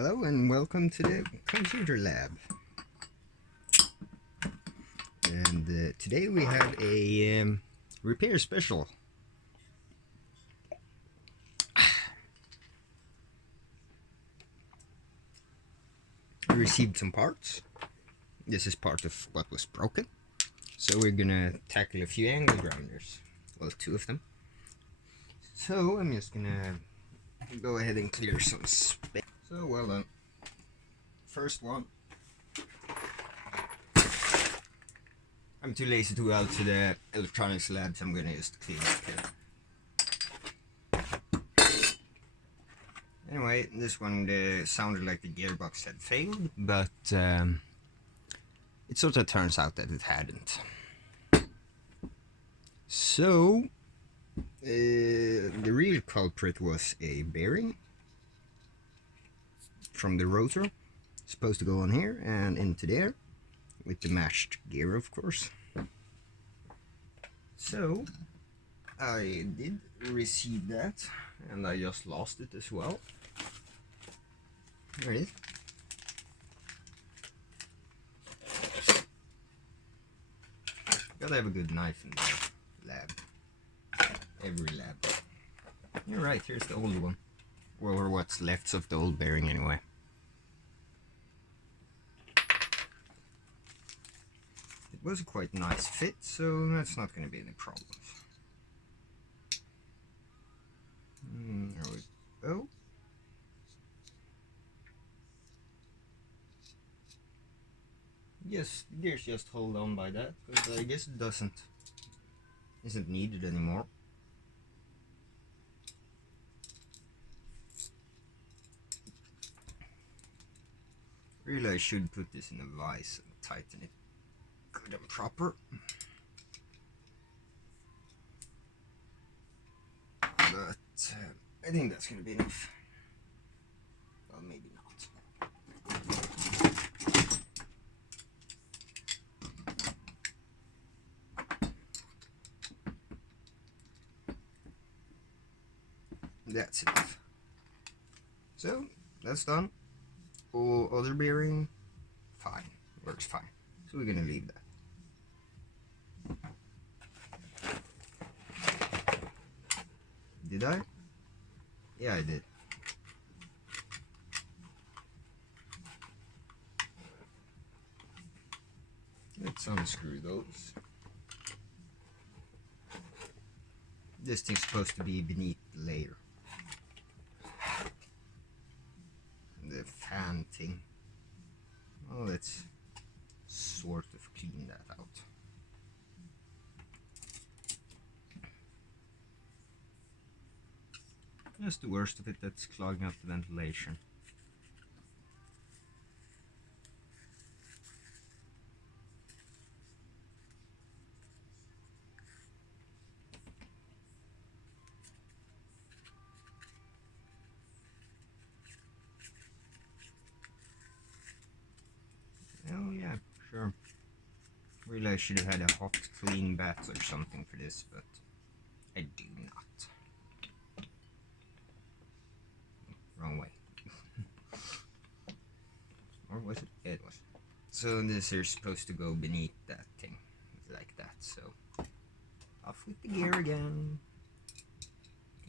Hello and welcome to the computer lab. And today we have a repair special. We received some parts. This is part of what was broken. So we're gonna tackle a few angle grinders. Well, two of them. So I'm just gonna go ahead and clear some space. So well done. First one. I'm too lazy to go out to the electronics lab, so I'm gonna just clean up here. Anyway, this one sounded like the gearbox had failed, but it sort of turns out that it hadn't. So, the real culprit was a bearing from the rotor. It's supposed to go on here and into there, with the matched gear, of course. So, I did receive that, and I just lost it as well. There it is. Gotta have a good knife in the lab. Every lab. You're right, here's the old one. Or what's left of the old bearing anyway. It was a quite nice fit, so that's not going to be any problems. There we go. Yes, the gears just hold on by that, because I guess it isn't needed anymore. Really, I should put this in a vise and tighten it good and proper. But I think that's going to be enough. Well, maybe not. That's enough. So, that's done. All other bearing, fine. Works fine. So we're going to leave that. Did I? Yeah, I did. Let's unscrew those. This thing's supposed to be beneath the layer. The fan thing. Oh, let's sort of clean that out. That's the worst of it, that's clogging up the ventilation. Oh yeah, sure. Really, I should have had a hot, clean bath or something for this, but I do not. Wrong way. Or was it? Yeah, it was. So this is supposed to go beneath that thing, like that, so off with the gear again.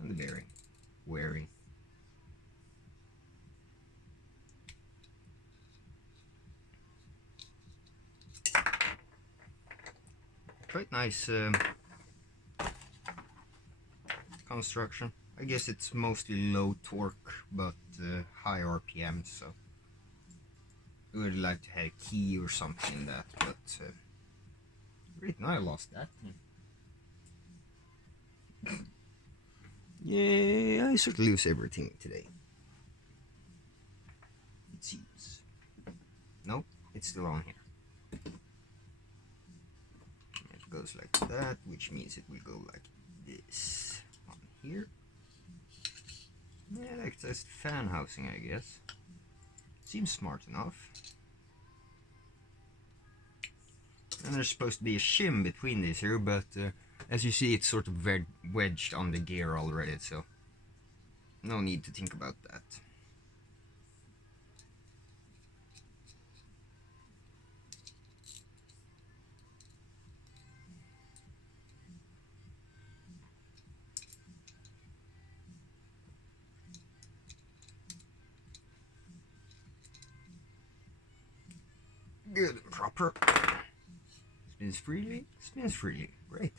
And the bearing. Wearing. Quite nice construction. I guess it's mostly low torque, but high RPM, so I would like to have a key or something in that, but great, now I lost that. Yeah, I sort of lose everything today. It seems. Nope, it's still on here. It goes like that, which means it will go like this on here. Yeah, that's just fan housing, I guess. Seems smart enough. And there's supposed to be a shim between these here, but as you see, it's sort of wedged on the gear already, so no need to think about that. Good and proper. Spins freely, spins freely. Great.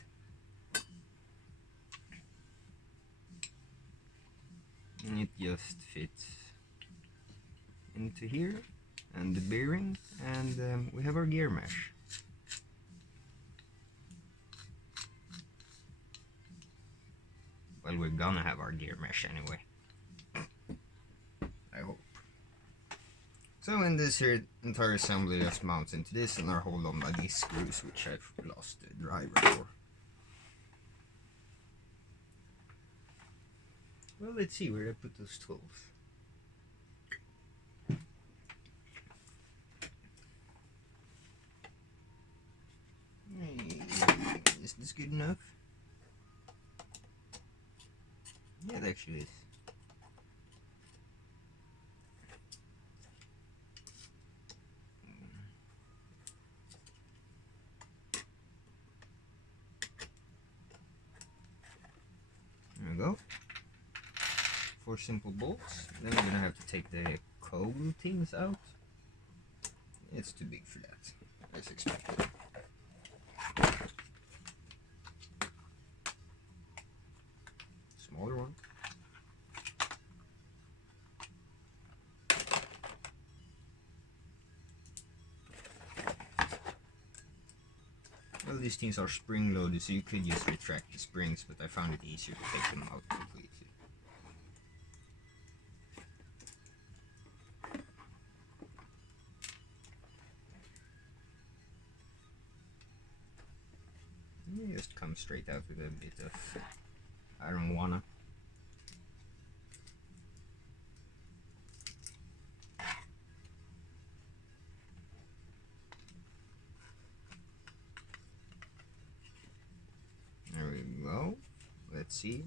And it just fits into here, and the bearing, and we have our gear mesh. Well, we're gonna have our gear mesh anyway. I hope. So in this here entire assembly just mounts into this and are held on by these screws, which I've lost the driver for. Well, let's see where I put those tools. Is this good enough? Yeah, it actually is. There we go. 4 simple bolts. Then we're gonna have to take the coatings out. It's too big for that, as expected. Smaller one. Well, these things are spring loaded, so you could just retract the springs, but I found it easier to take them out completely. You just come straight out with a bit of I don't wanna. There we go. Let's see.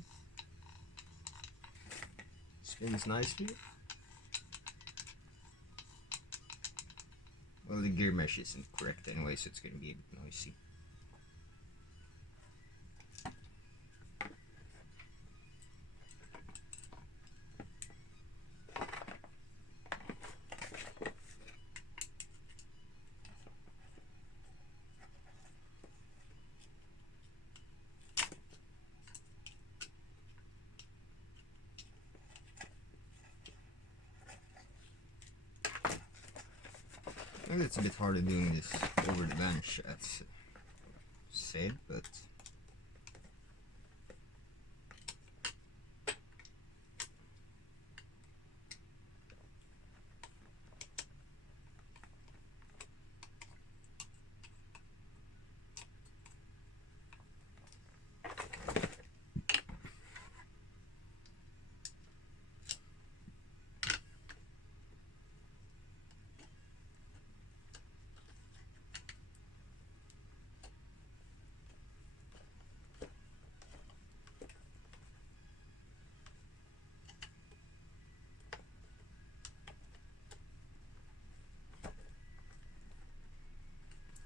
Spins nicely. Well, the gear mesh isn't correct anyway, so it's going to be a bit noisy. Maybe it's a bit harder doing this over the bench, as said, but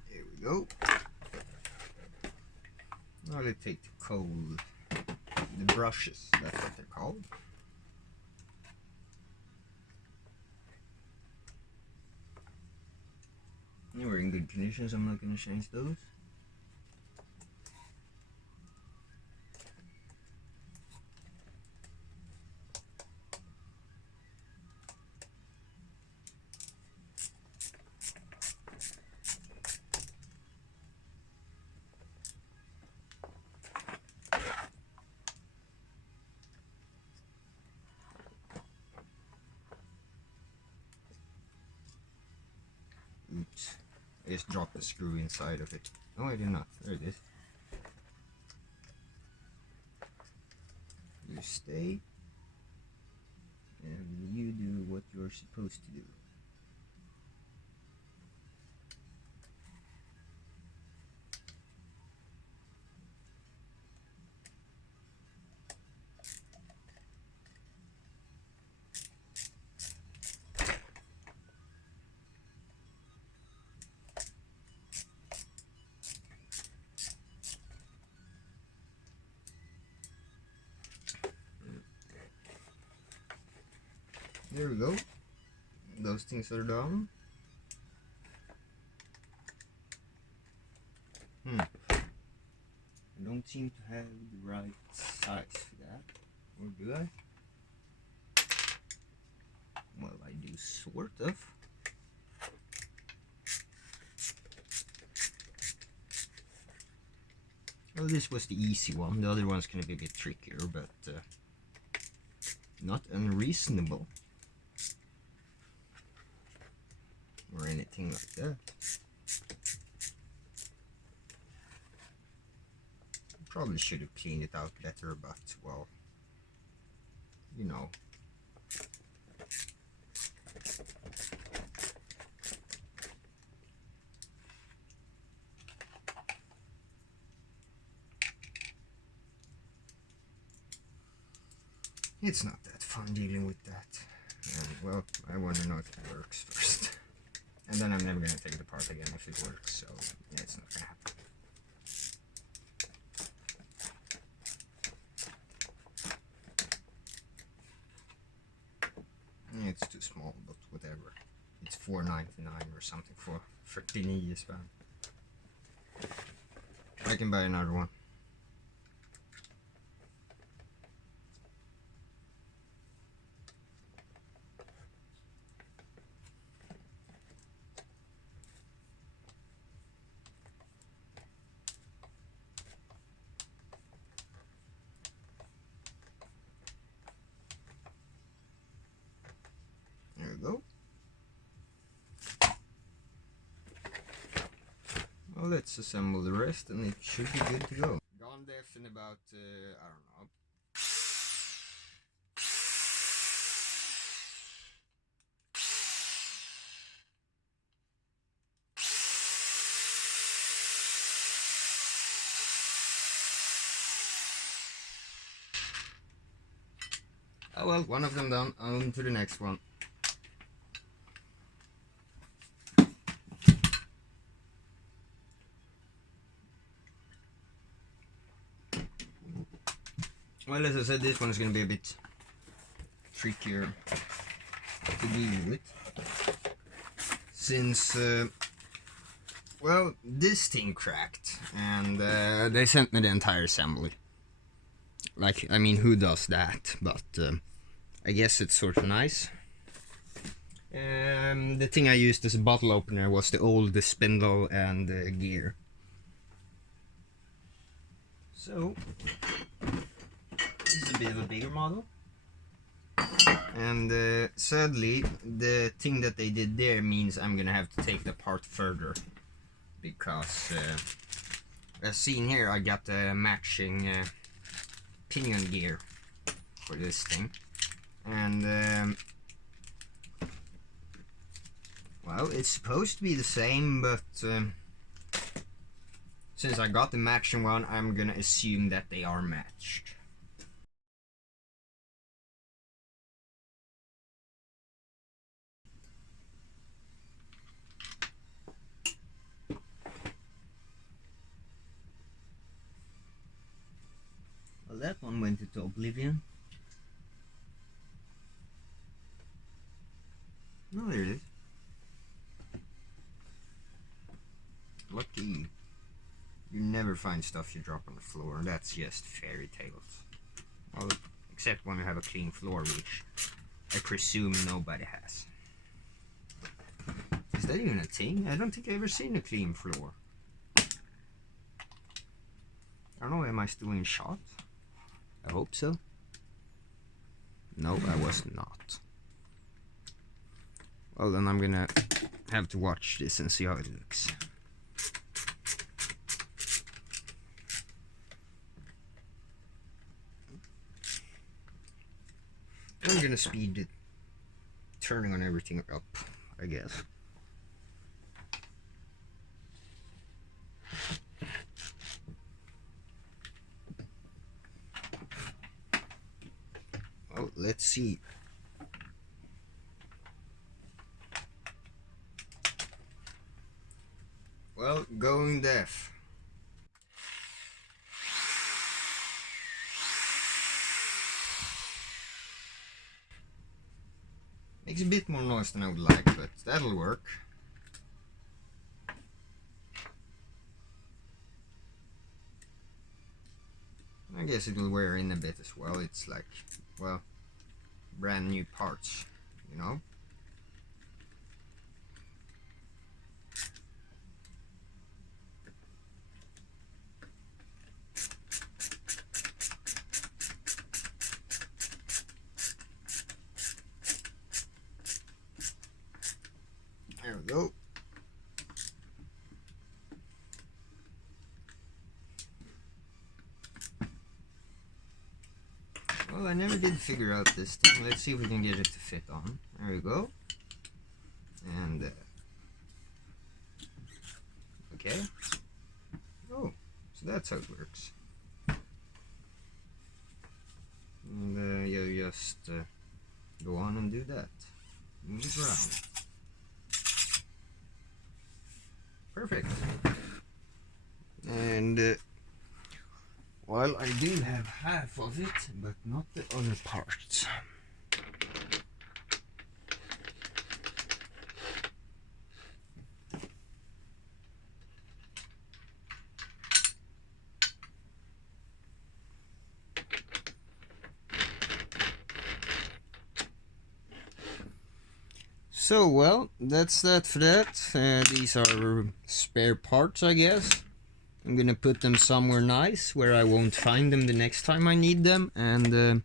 here we go. Now let's take the brushes, that's what they're called. They were in good condition, so I'm not going to change those. Oops, I just dropped the screw inside of it. No, I did not. There it is. You stay, and you do what you're supposed to do. There we go. Those things are done. don't seem to have the right size for that. Or do I? Well, I do sort of. Well, this was the easy one. The other one's gonna be a bit trickier, but not unreasonable. Or anything like that. Probably should have cleaned it out better, but well, you know. It's not that fun dealing with that. And well, I want to know if it works first. And then I'm never going to take it apart again if it works, so yeah, it's not going to happen. Yeah, it's too small, but whatever. It's $4.99 or something for 49 spam. I can buy another one. There we go. Well, let's assemble the rest and it should be good to go. Gone deaf in about, I don't know. Oh well, one of them done, on to the next one. Well, as I said, this one is going to be a bit trickier to deal with. Since, well, this thing cracked and they sent me the entire assembly. Like, I mean, who does that? But I guess it's sort of nice. The thing I used as a bottle opener was the old spindle and gear. So, this is a bit of a bigger model. And sadly, the thing that they did there means I'm gonna have to take it apart further. Because, as seen here, I got the matching pinion gear for this thing. And, well, it's supposed to be the same, but since I got the matching one, I'm gonna assume that they are matched. Well, that one went into oblivion. No, there it is. Lucky you. You never find stuff you drop on the floor, and that's just fairy tales. Well, except when you have a clean floor, which I presume nobody has. Is that even a thing? I don't think I've ever seen a clean floor. I don't know, am I still in shot? I hope so. No, I was not. Well, then I'm gonna have to watch this and see how it looks. I'm gonna speed it, turning on everything up, I guess. Oh, let's see. Well, going deaf. Makes a bit more noise than I would like, but that'll work. guess it will wear in a bit as well. It's like, well, brand new parts, you know. There we go. Well, I never did figure out this thing. Let's see if we can get it to fit on. There we go. And, okay. Oh, so that's how it works. And you just go on and do that. Move it around. Perfect. And well, I do have half of it, but not the other parts. So, well, that's that for that. These are spare parts, I guess. I'm gonna put them somewhere nice where I won't find them the next time I need them. And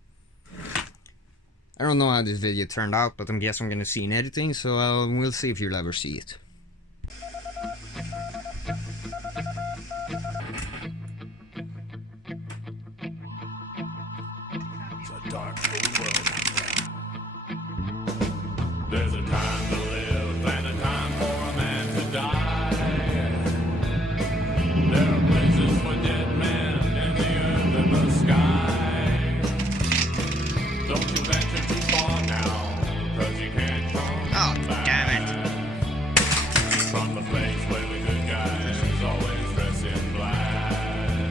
I don't know how this video turned out, but I guess I'm gonna see in editing, so we'll see if you'll ever see it. It's a dark, cold world.